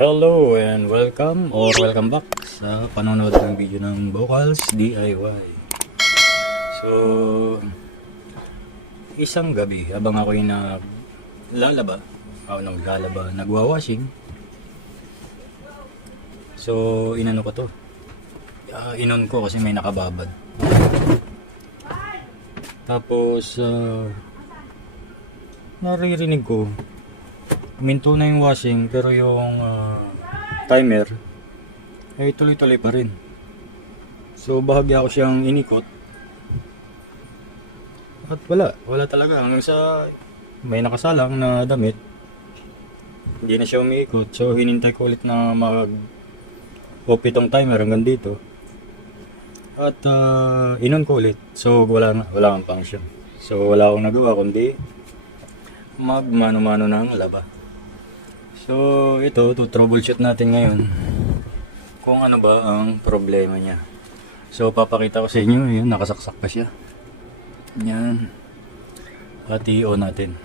Hello and welcome back sa panonood ng video ng Vocals DIY. So, isang gabi habang ako'y nagwa-washing. So, inano ko to. Inon ko kasi may nakababad. Tapos, naririnig ko minto na yung washing pero yung timer ay tuloy-tuloy pa rin. So bahagya ko siyang inikot at wala talaga hanggang sa may nakasalang na damit, hindi na siya umiikot. So hinintay ko ulit na mag-off itong timer hanggang dito at inon ko ulit. So wala kang function. So wala akong nagawa kundi magmano-mano ng laba. So ito, troubleshoot natin ngayon kung ano ba ang problema niya. So papakita ko sa inyo, yun, nakasaksak pa siya. Yan. At i-on natin.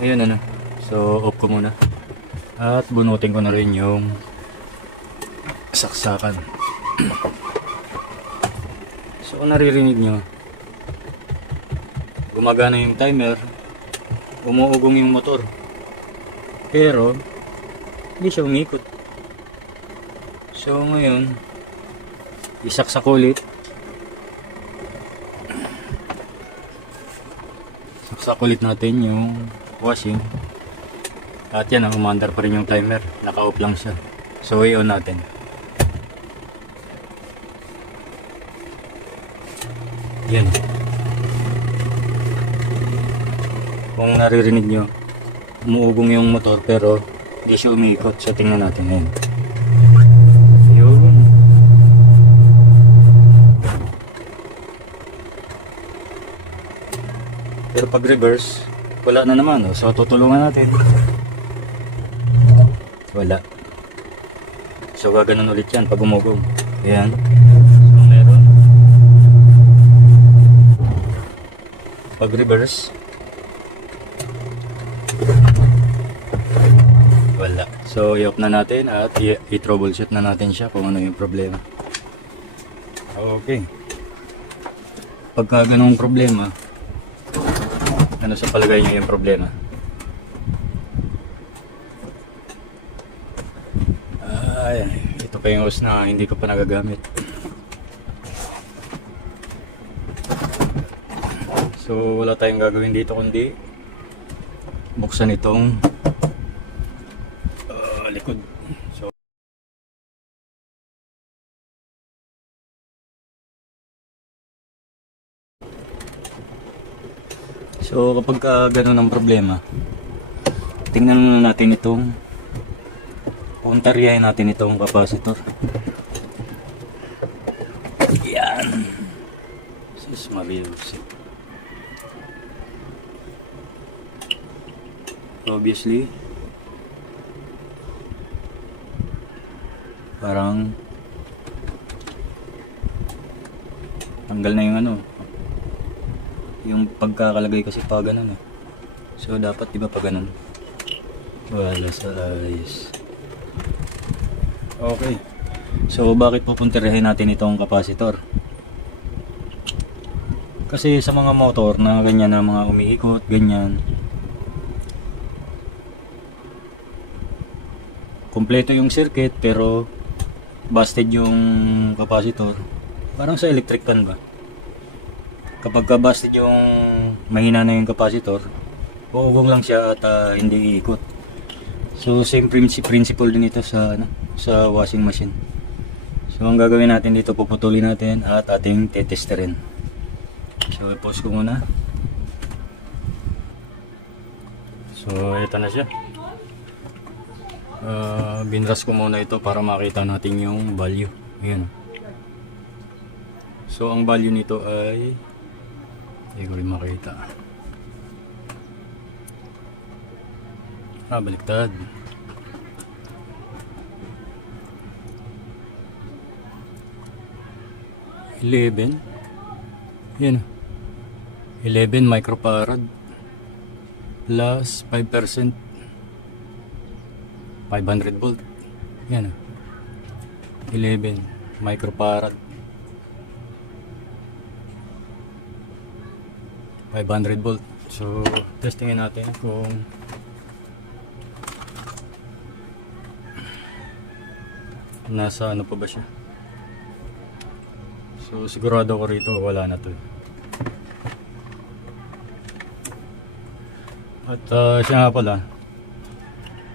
Ayun ano. So off ko muna. At bunutin ko na rin yung saksakan. So kung naririnig nyo, gumagana yung timer, umuugong yung motor, pero hindi siya umikot. So ngayon, isaksak ulit. Saksak ulit natin yung washing. At yan, umandar pa rin yung timer. Naka-off lang siya. So i-on natin. Yan. Kung naririnig nyo, umuugong yung motor pero hindi siya umiikot. So tingnan natin ngayon. Ayun. Pero pag reverse, wala na naman. So tutulungan natin. Wala. So gaganon ulit yan pag umugong. Ayan. So meron. Pag reverse, wala. So i-off na natin at i-troubleshoot na natin siya kung ano yung problema. Okay. Pagka ganong problema, ano sa palagay nyo yung problema? Ito pa yung hose na hindi ko pa nagagamit. So wala tayong gagawin dito kundi buksan itong likod. So kapag ganun ang problema, tingnan muna natin itong puntaryahin natin itong capacitor. Yan. Sus Marius. Obviously, parang tanggal na yung ano, yung pagkakalagay kasi pa ganun eh. So dapat diba pa ganun? Wala sa ayos. Okay. So bakit pupuntirahin natin itong capacitor? Kasi sa mga motor na ganyan na mga umiikot, ganyan, kumpleto yung circuit pero busted yung capacitor. Parang sa electric fan ba? Kapag busted yung mahina na yung capacitor, uugong lang siya at hindi iikot. So same principle din ito sa washing machine. So ang gagawin natin dito, puputulin natin at ating tetesterin. So i-pause ko muna. So ito na siya. Binras ko muna ito para makita natin yung value. Ayan. So ang value nito ay hindi ko rin makita. Baliktad. Eleven. Yan. 11 microfarad plus 5%, 500 volt. Yan. 11 microfarad, 500 volt. So testingin natin kung nasa ano pa ba siya. So sigurado ko rito wala na to. At siya nga pala,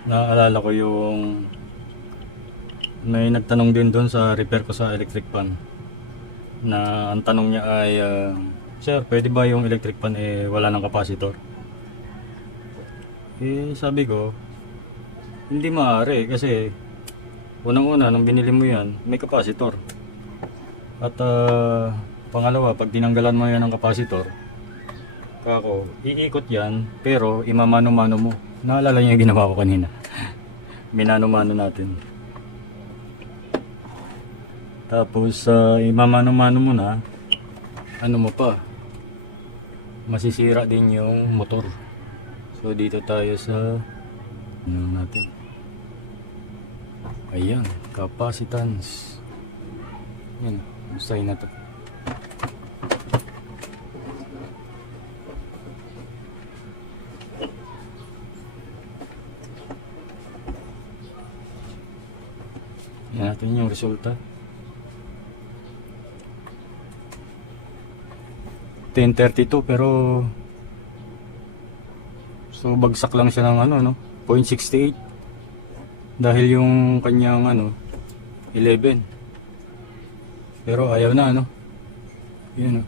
naalala ko yung may nagtanong din doon sa repair ko sa electric pan, na ang tanong niya ay sir, pwede ba yung electric pan wala ng capacitor? Sabi ko, hindi maaari kasi unang-una nung binili mo yan may capacitor. At pangalawa, pag tinanggalan mo yan ng capacitor, kako, iikot yan pero imamano-mano mo. Naalala niyo yung ginawa ko kanina. Minano-mano natin. Tapos imamano-mano mo na, ano mo pa, masisira din yung motor. So dito tayo sa ano natin. Ayan, capacitance. Yan, usay na to. Yan natin yung resulta. 1032 pero so bagsak lang siya ng ano no, 0.68 dahil yung kanyang ano 11. Pero ayaw na ano. Yun oh.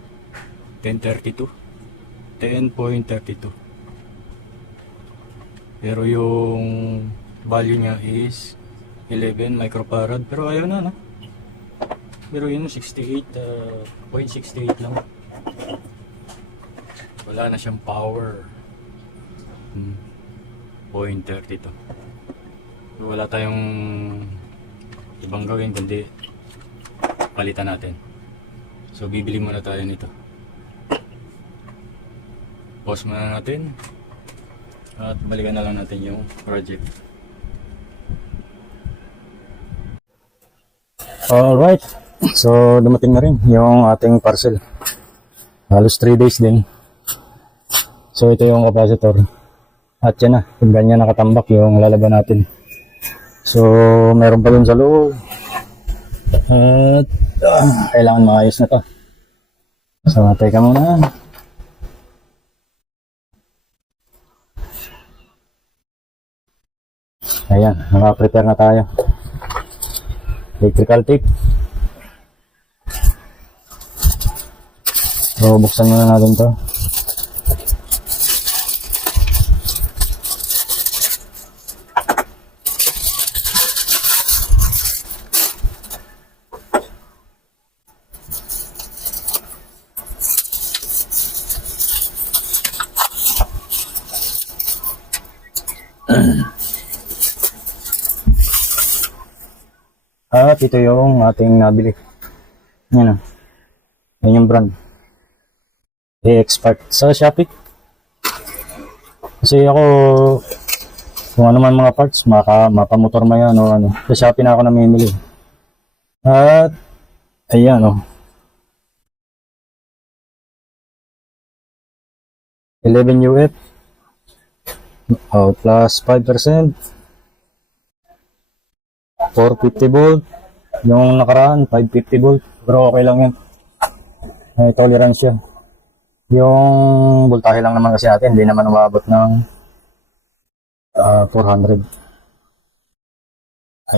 1032. 10.32. Pero yung value niya is 11 microfarad, pero ayaw na no. Pero yun 68, 0.68 lang. Wala na siyang power. 0.32. So, wala tayong ibang gawin kundi palitan natin. So bibili muna tayo nito. Pause muna natin at balikan na lang natin yung project. Alright, so dumating na rin yung ating parcel. Halos 3 days din. So ito yung capacitor. At yan na, kung ganyan nakatambak yung lalaban natin. So meron pa dun sa loob. At kailangan maayos na to. So teka muna. Ayan, naka-prepare na tayo. Electrical tape. So buksan muna natin to. At ito yung ating nabili. Yan o. Yan yung brand. Expert sa Shopee. Kasi ako, kung ano man mga parts, mapamotor mo yan o ano. Sa Shopee na ako namimili. At, ayan o. 11 UF. Plus 5%. 450 volt. Yung nakaraan 550 volt, pero okay lang yan. May tolerance siya. Yung voltahe lang naman kasi natin, hindi naman umabot ng 400.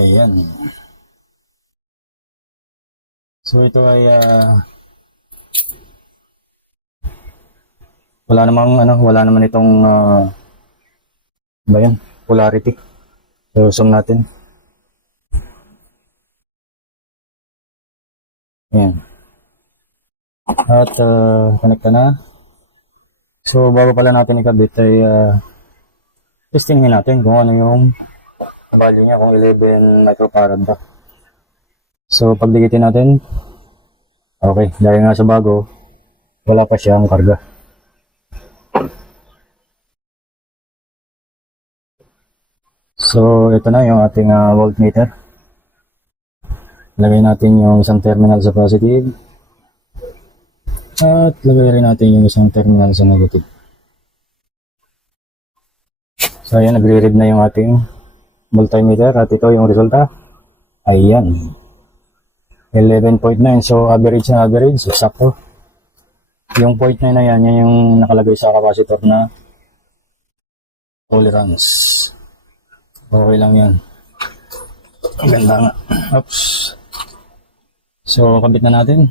Ayan. So ito ay wala naman itong ba yan? Polarity. So zoom natin. Ayan. At connect na. So bago pala natin ikabit ay testingin natin kung ano yung value niya, kung 11 microfarad ba. So, pagdikitin natin, okay, dahil nga sa bago, wala pa siyang karga. So, ito na yung ating voltmeter. Lagay natin yung isang terminal sa positive. At lagay rin natin yung isang terminal sa negative. So, ayan, nagre-read na yung ating multimeter. At ito yung resulta. Ayan. 11.9. So, average na average. Eksakto. Yung 0.9 na yan, yan yung nakalagay sa capacitor na tolerance. Okay lang yan. Ang ganda nga. Oops. So, kabit na natin.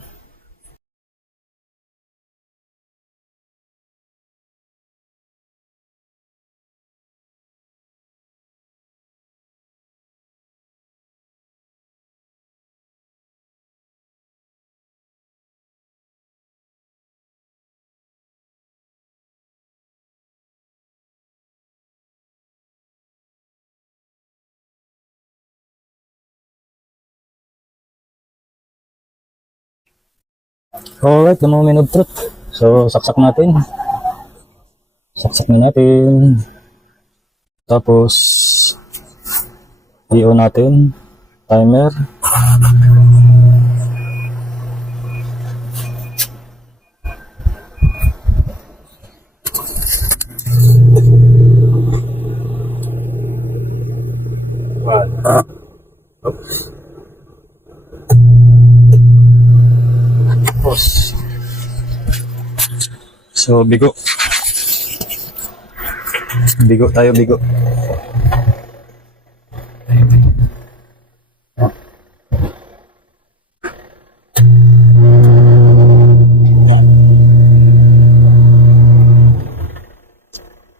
Alright, the moment of truth. So, saksak natin. Saksak na natin. Tapos, i-on natin. Timer. Pause. So, bigo. Bigo tayo, bigo.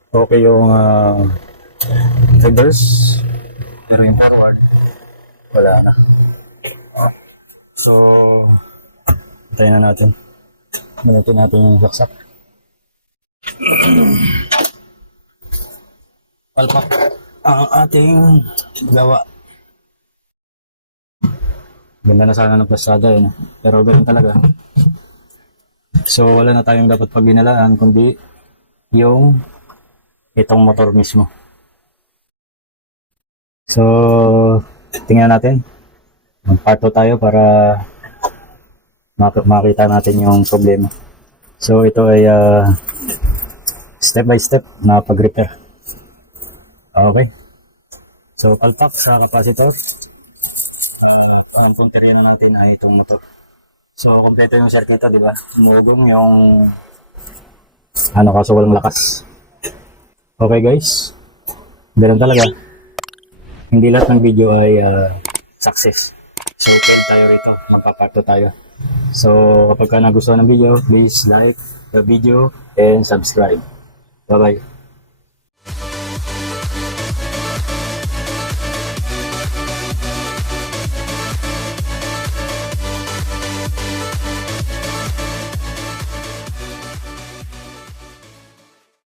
Okay yung reverse, pero yung forward, wala na. So, tayo na natin. Gamitin natin yung saksak. Palpak ang ating gawa. Ganda na sana ng pasada yun. Pero ganun talaga. So, wala na tayong dapat pagbinalaan, kundi yung itong motor mismo. So, tingnan natin. Mag-part 2 tayo para makita natin yung problema. So, ito ay step by step na pag-repair. Okay. So, palpak sa capacitor. Ang punteriya na natin ay itong motor. So, kompleto yung circuit, di ba? Nilagong yung kaso walang lakas. Okay guys, ganun talaga. Hindi lahat ng video ay success. So, open tayo rito. Magpaparto tayo. So, kapag ka nagustuhan ng video, please like the video and subscribe. Bye-bye.